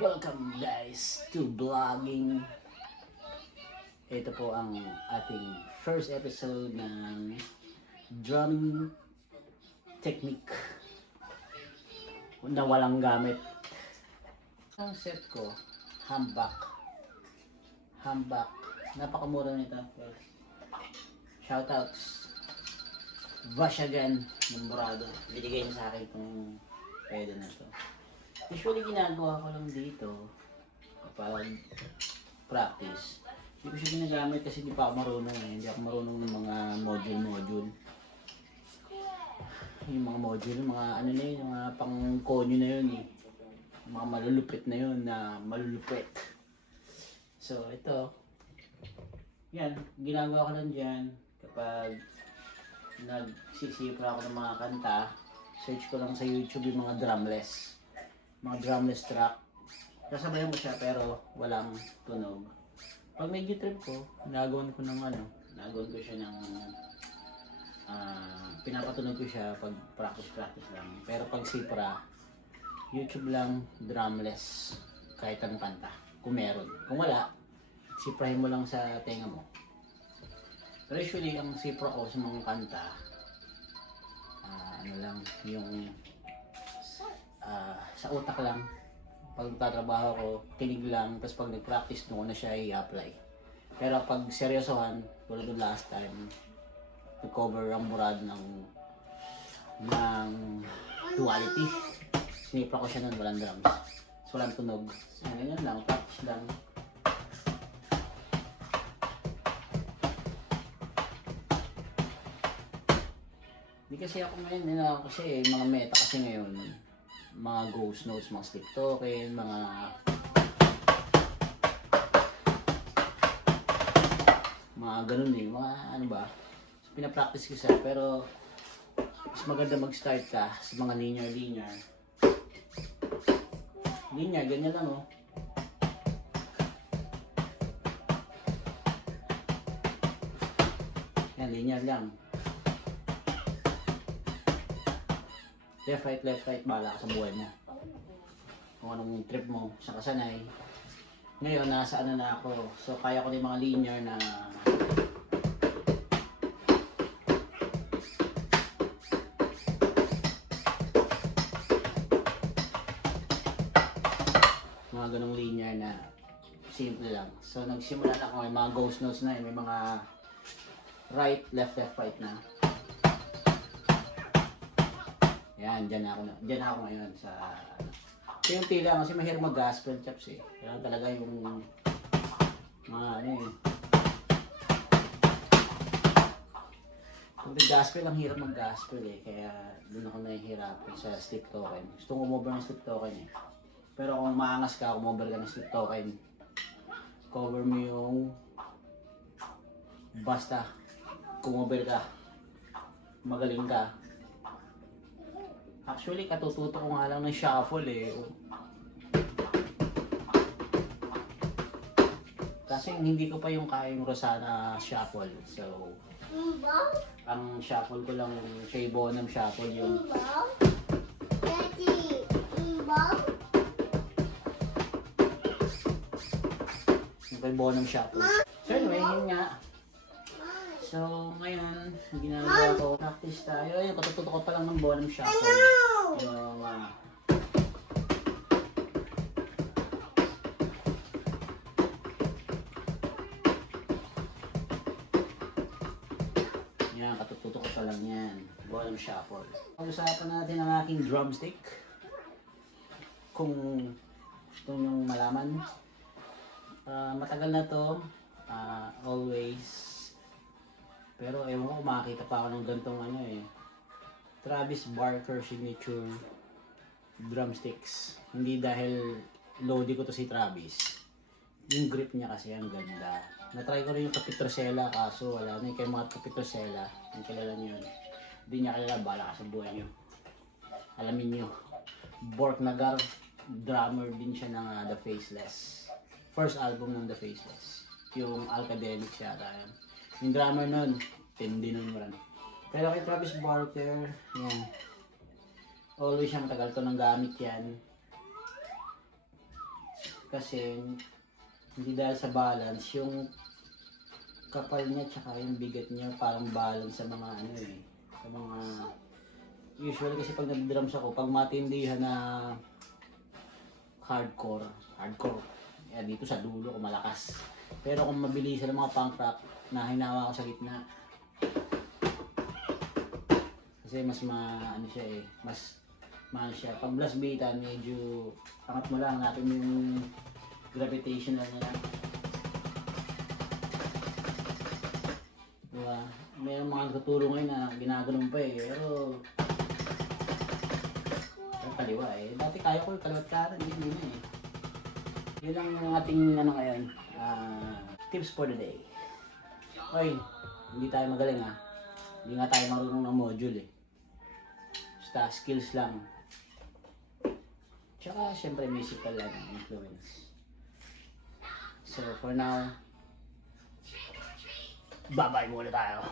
Welcome guys to vlogging. Ito po ang ating first episode ng drumming technique na walang gamit. Ang set ko, humbuck. Napakamura nito. Shoutouts. Vashagan ng Morado. Binigay niya sa akin kung pwede na to. Usually ginagawa ko lang dito kapag practice. Hindi ko siya ginagamit kasi di pa ako marunong eh. Hindi ako marunong ng mga module. Yung mga module, mga ano na yun, mga pang konyo na yun eh. Mga malulupit na yun na malulupit. So ito, yan, ginagawa ko lang dyan kapag nagsisipra ako ng mga kanta. Search ko lang sa YouTube yung mga drumless track. Kasabayan ko siya pero walang tunog. Pag medyo trip ko, nagawan ko siya ng pinapatunog ko siya pag practice lang. Pero pag sipra, YouTube lang drumless kahit anong kanta. Kung meron. Kung wala, siprahin mo lang sa tenga mo. Pero usually ang sipra ko sa mga kanta, yung sa utak lang. Pag tatrabaho ko, kinig lang, tapos pag nag-practice doon ko na siya i-apply. Pero pag seryosohan, tulad ng last time, nag-cover ang Morado ng duality. Sinipra ko siya nun, walang drums. So walang tunog. Ganyan lang, practice lang. Hindi kasi ako ngayon, kasi mga meta kasi ngayon, mga ghost notes, mga sleep token, mga ganun eh, mga ano ba. So, pinapractice ko siya, pero mas maganda mag-start ka sa mga linear. Linear, ganyan lang oh. Yan, linear lang. Left, right, bahala ka sa buhay mo. Kung anong trip mo, saan ka sanay. Ngayon, nasa ano na ako. So, kaya ko na yung mga linear na mga ganong linear na simple lang. So, nagsimula na ako, may mga ghost notes na, may mga right, left, right na. Yan, dyan ako ngayon sa yung tila kasi mahirap mag-gospel chops eh. Kailangan talaga yung mga Kung gospel, ang hirap mag-gospel eh. Kaya doon ako nahihirapan sa sleep token. Gusto ko umover ng sleep token eh. Pero kung maangas ka, umover ka ng sleep token, cover mo yung basta kumover ka, magaling ka. Actually, katututo ko nga lang ng shuffle eh. Kasi hindi ko pa yung kayang Rosana shuffle. So, ang shuffle ko lang yung Shea Bonham shuffle yung Shea Bonham shuffle. So anyway, yun nga. So, ngayon, ginagawa ko, practice tayo. Ayun, katututo ko pa lang ng Bonham shuffle. Yung, yan, katututo ko pa lang yan. Bonham shuffle. Pag-usapan natin ang aking drumstick. Kung gusto nyong malaman. Matagal na to. Always. Pero ewan ko, makakita pa ako ng gantong Travis Barker signature drumsticks. Hindi dahil loadie ko to si Travis. Yung grip niya kasi ang ganda. Na-try ko rin yung Capitrocella kaso wala na yung kay mga Capitrocella. Yung kilala niyo yun. Hindi niya kilala, bala ka sa buhay niyo. Alamin niyo. Bork Nagar, drummer din siya ng The Faceless. First album ng The Faceless. Yung Alcademics yata yan. Yung drummer nun, tindi nun mo rin. Pero kay Travis Barker, yan. Always siyang tagal ko nang gamit yan. Kasi hindi dahil sa balance, yung kapal niya tsaka yung bigat niya parang balance sa mga ano eh. Sa mga, usually kasi pag nag-drums ako, pag matindihan na hardcore, dito sa dulo kung malakas. Pero kung mabilisan ng mga punk rock, na hinawa ko sa gitna. Kasi mas ano siya eh, mas siya. Pag blast beat, medyo angat mo lang natin yung gravitational niya. Diba? May mga nagtutulong ngayon na ginaganon pa eh, pero kaliwa eh. Dati kaya ko yung kaliwat kanan, hindi na eh. Yun lang yung ating ano ngayon, tips for the day. Oy, hindi tayo magaling ha. Hindi nga tayo marunong ng module eh. Basta skills lang. Tsaka syempre musical lang influence. So for now, bye-bye muna tayo.